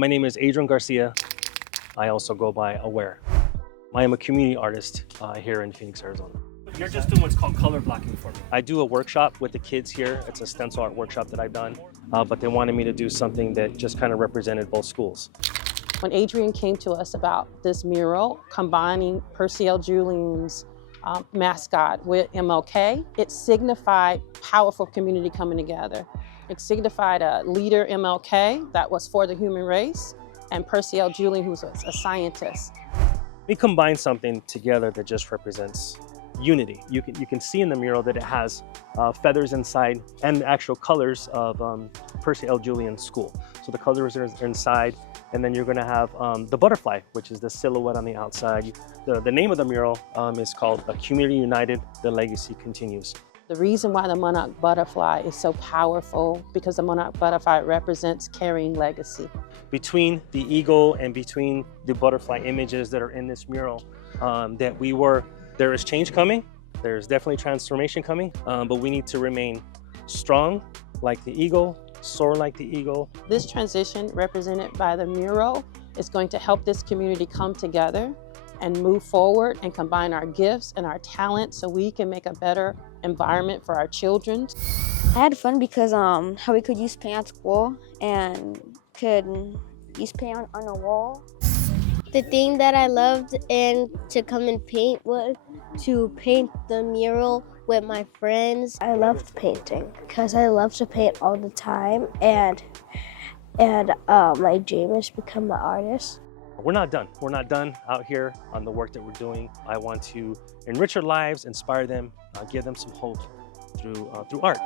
My name is Adrian Garcia. I also go by Aware. I am a community artist here in Phoenix, Arizona. You're just doing what's called color blocking for me. I do a workshop with the kids here. It's a stencil art workshop that I've done, but they wanted me to do something that just kind of represented both schools. When Adrian came to us about this mural, combining Percy L. Julian's mascot with MLK, it signified powerful community coming together. It signified a leader, MLK, that was for the human race, and Percy L. Julian, who was a scientist. We combine something together that just represents unity. You can see in the mural that it has feathers inside and the actual colors of Percy L. Julian School. So the colors are inside, and then you're going to have the butterfly, which is the silhouette on the outside. The name of the mural is called "A Community United, the Legacy Continues." The reason why the monarch butterfly is so powerful, because the monarch butterfly represents carrying legacy. Between the eagle and between the butterfly images that are in this mural, there is change coming. There's definitely transformation coming, but we need to remain strong like the eagle, soar like the eagle. This transition represented by the mural is going to help this community come together and move forward and combine our gifts and our talents so we can make a better environment for our children. I had fun because how we could use paint at school and could use paint on a wall. The thing that I loved and to come and paint was to paint the mural with my friends. I loved painting because I love to paint all the time, and my dream is to become an artist. We're not done. We're not done out here on the work that we're doing. I want to enrich their lives, inspire them, give them some hope through art.